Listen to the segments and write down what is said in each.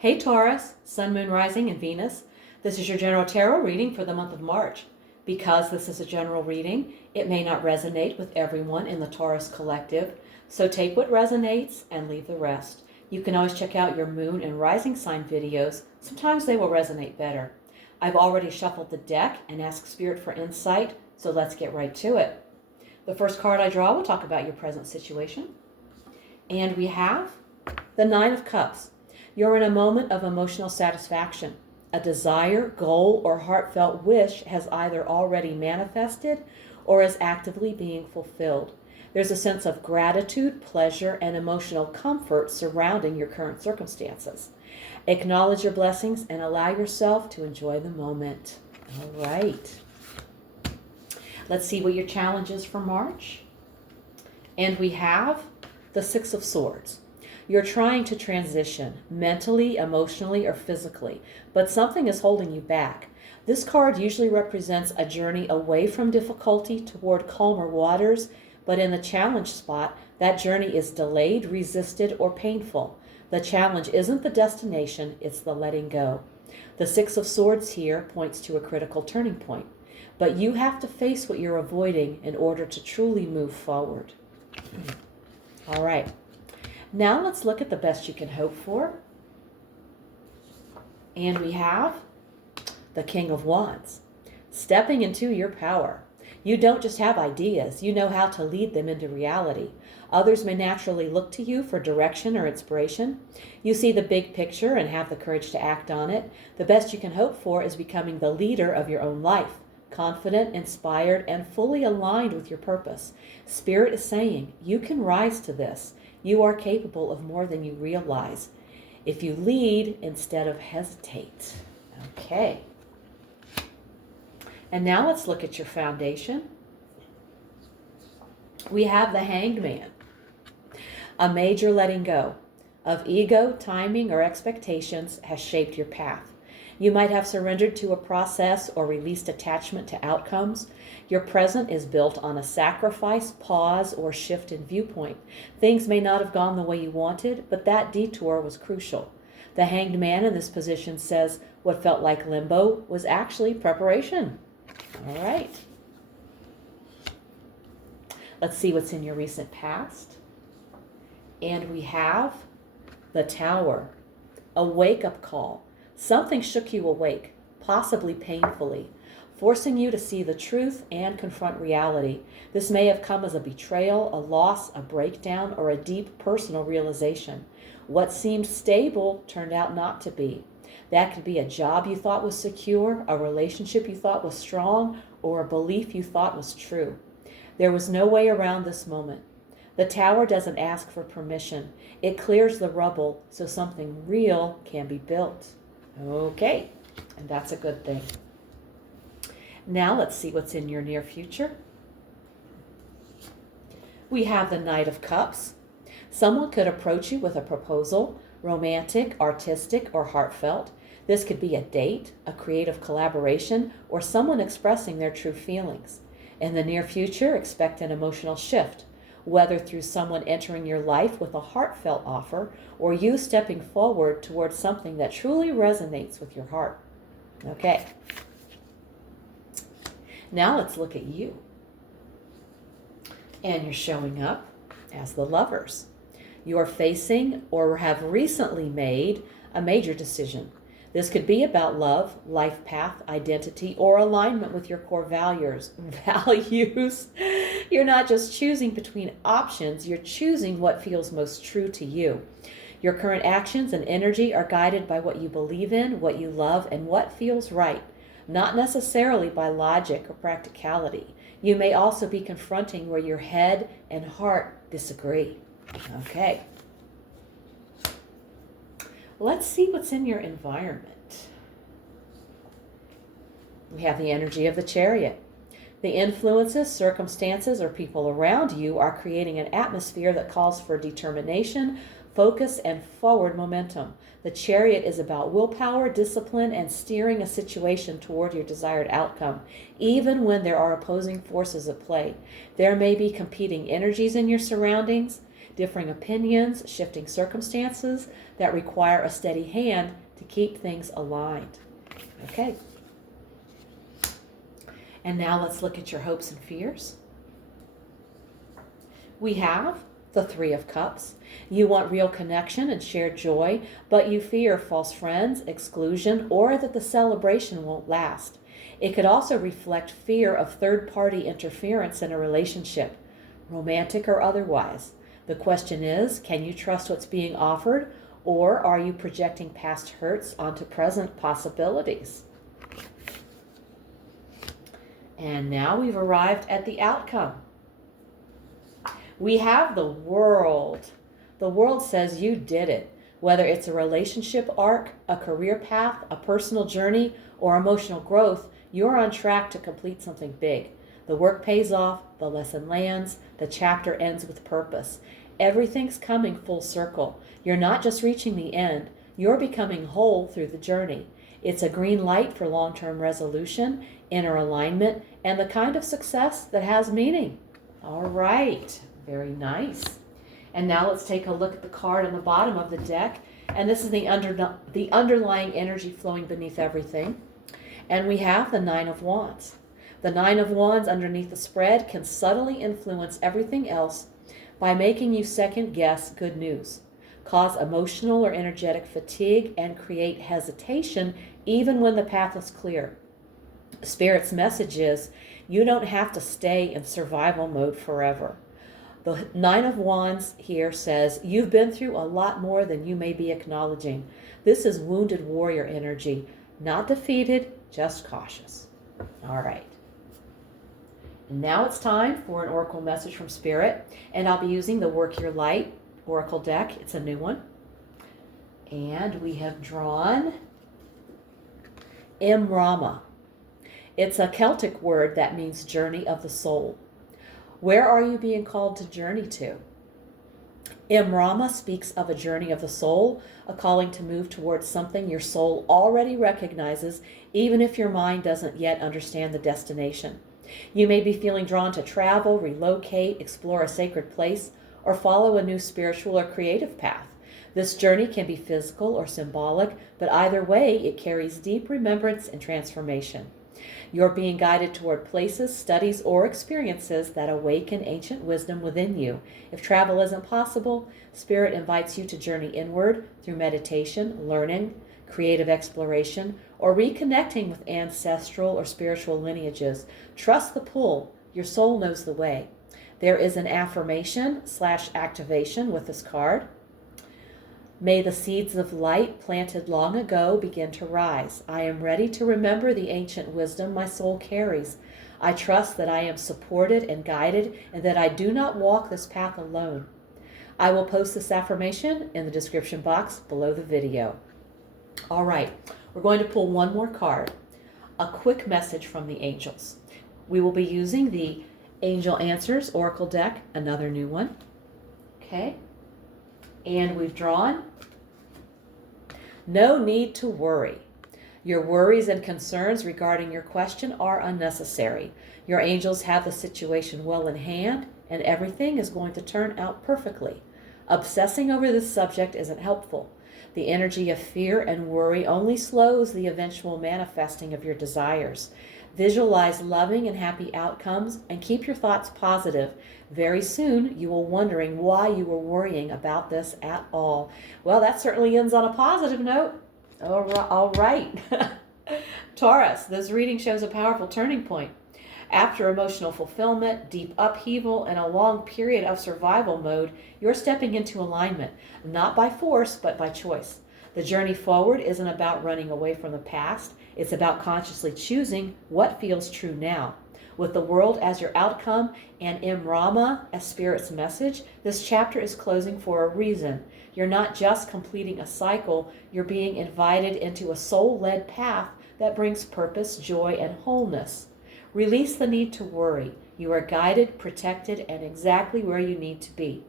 Hey Taurus, Sun, Moon, Rising, and Venus. This is your general tarot reading for the month of March. Because this is a general reading, it may not resonate with everyone in the Taurus collective, so take what resonates and leave the rest. You can always check out your Moon and Rising sign videos. Sometimes they will resonate better. I've already shuffled the deck and asked Spirit for insight, so let's get right to it. The first card I draw will talk about your present situation. And we have the Nine of Cups. You're in a moment of emotional satisfaction. A desire, goal, or heartfelt wish has either already manifested or is actively being fulfilled. There's a sense of gratitude, pleasure, and emotional comfort surrounding your current circumstances. Acknowledge your blessings and allow yourself to enjoy the moment. All right. Let's see what your challenge is for March. And we have the Six of Swords. You're trying to transition mentally, emotionally, or physically, but something is holding you back. This card usually represents a journey away from difficulty toward calmer waters, but in the challenge spot, that journey is delayed, resisted, or painful. The challenge isn't the destination, it's the letting go. The Six of Swords here points to a critical turning point, but you have to face what you're avoiding in order to truly move forward. All right. Now let's look at the best you can hope for. And we have the King of Wands. Stepping into your power. You don't just have ideas, you know how to lead them into reality. Others may naturally look to you for direction or inspiration. You see the big picture and have the courage to act on it. The best you can hope for is becoming the leader of your own life. Confident, inspired, and fully aligned with your purpose. Spirit is saying, you can rise to this. You are capable of more than you realize if you lead instead of hesitate. Okay. And now let's look at your foundation. We have the Hanged Man. A major letting go of ego, timing, or expectations has shaped your path. You might have surrendered to a process or released attachment to outcomes. Your present is built on a sacrifice, pause, or shift in viewpoint. Things may not have gone the way you wanted, but that detour was crucial. The Hanged Man in this position says what felt like limbo was actually preparation. All right. Let's see what's in your recent past. And we have the Tower, a wake-up call. Something shook you awake, possibly painfully, forcing you to see the truth and confront reality. This may have come as a betrayal, a loss, a breakdown, or a deep personal realization. What seemed stable turned out not to be. That could be a job you thought was secure, a relationship you thought was strong, or a belief you thought was true. There was no way around this moment. The Tower doesn't ask for permission. It clears the rubble so something real can be built. Okay, and that's a good thing. Now let's see what's in your near future. We have the Knight of Cups. Someone could approach you with a proposal, romantic, artistic, or heartfelt. This could be a date, a creative collaboration, or someone expressing their true feelings. In the near future, expect an emotional shift, whether through someone entering your life with a heartfelt offer or you stepping forward towards something that truly resonates with your heart. Okay. Now let's look at you. And you're showing up as the Lovers. You're facing or have recently made a major decision. This could be about love, life path, identity, or alignment with your core values. You're not just choosing between options, you're choosing what feels most true to you. Your current actions and energy are guided by what you believe in, what you love, and what feels right, not necessarily by logic or practicality. You may also be confronting where your head and heart disagree. Okay. Let's see what's in your environment. We have the energy of the Chariot. The influences, circumstances, or people around you are creating an atmosphere that calls for determination, focus, and forward momentum. The Chariot is about willpower, discipline, and steering a situation toward your desired outcome, even when there are opposing forces at play. There may be competing energies in your surroundings. differing opinions, shifting circumstances that require a steady hand to keep things aligned. Okay. And now let's look at your hopes and fears. We have the Three of Cups. You want real connection and shared joy, but you fear false friends, exclusion, or that the celebration won't last. It could also reflect fear of third-party interference in a relationship, romantic or otherwise. The question is, can you trust what's being offered, or are you projecting past hurts onto present possibilities? And now we've arrived at the outcome. We have the World. The World says you did it. Whether it's a relationship arc, a career path, a personal journey, or emotional growth, you're on track to complete something big. The work pays off, the lesson lands, the chapter ends with purpose. Everything's coming full circle. You're not just reaching the end, you're becoming whole through the journey. It's a green light for long-term resolution, inner alignment, and the kind of success that has meaning. All right, very nice. And now let's take a look at the card on the bottom of the deck. And this is the underlying energy flowing beneath everything. And we have the Nine of Wands. The Nine of Wands underneath the spread can subtly influence everything else by making you second guess good news, cause emotional or energetic fatigue, and create hesitation even when the path is clear. Spirit's message is you don't have to stay in survival mode forever. The Nine of Wands here says you've been through a lot more than you may be acknowledging. This is wounded warrior energy, not defeated, just cautious. All right. Now it's time for an oracle message from Spirit, and I'll be using the Work Your Light oracle deck. It's a new one. And we have drawn Imrama. It's a Celtic word that means journey of the soul. Where are you being called to journey to? Imrama speaks of a journey of the soul, a calling to move towards something your soul already recognizes, even if your mind doesn't yet understand the destination. You may be feeling drawn to travel, relocate, explore a sacred place, or follow a new spiritual or creative path. This journey can be physical or symbolic, but either way, it carries deep remembrance and transformation. You're being guided toward places, studies, or experiences that awaken ancient wisdom within you. If travel isn't possible, Spirit invites you to journey inward through meditation, learning, creative exploration, or reconnecting with ancestral or spiritual lineages. Trust the pull. Your soul knows the way. There is an affirmation/activation with this card. May the seeds of light planted long ago begin to rise. I am ready to remember the ancient wisdom my soul carries. I trust that I am supported and guided, and that I do not walk this path alone. I will post this affirmation in the description box below the video. All right, we're going to pull one more card, a quick message from the angels. We will be using the Angel Answers Oracle deck, another new one. Okay, and we've drawn no need to worry. Your worries and concerns regarding your question are unnecessary. Your angels have the situation well in hand, and everything is going to turn out perfectly. Obsessing over this subject isn't helpful. The energy of fear and worry only slows the eventual manifesting of your desires. Visualize loving and happy outcomes and keep your thoughts positive. Very soon, you will be wondering why you were worrying about this at all. Well, that certainly ends on a positive note. All right. Taurus, this reading shows a powerful turning point. After emotional fulfillment, deep upheaval, and a long period of survival mode, you're stepping into alignment, not by force, but by choice. The journey forward isn't about running away from the past. It's about consciously choosing what feels true now. With the world as your outcome and Imrama as Spirit's message, this chapter is closing for a reason. You're not just completing a cycle, you're being invited into a soul-led path that brings purpose, joy, and wholeness. Release the need to worry. You are guided, protected, and exactly where you need to be.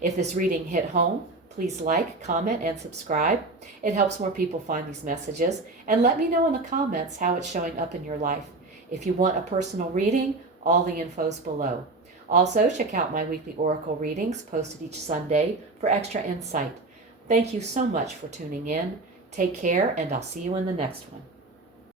If this reading hit home, please like, comment, and subscribe. It helps more people find these messages. And let me know in the comments how it's showing up in your life. If you want a personal reading, all the info's below. Also, check out my weekly oracle readings posted each Sunday for extra insight. Thank you so much for tuning in. Take care, and I'll see you in the next one.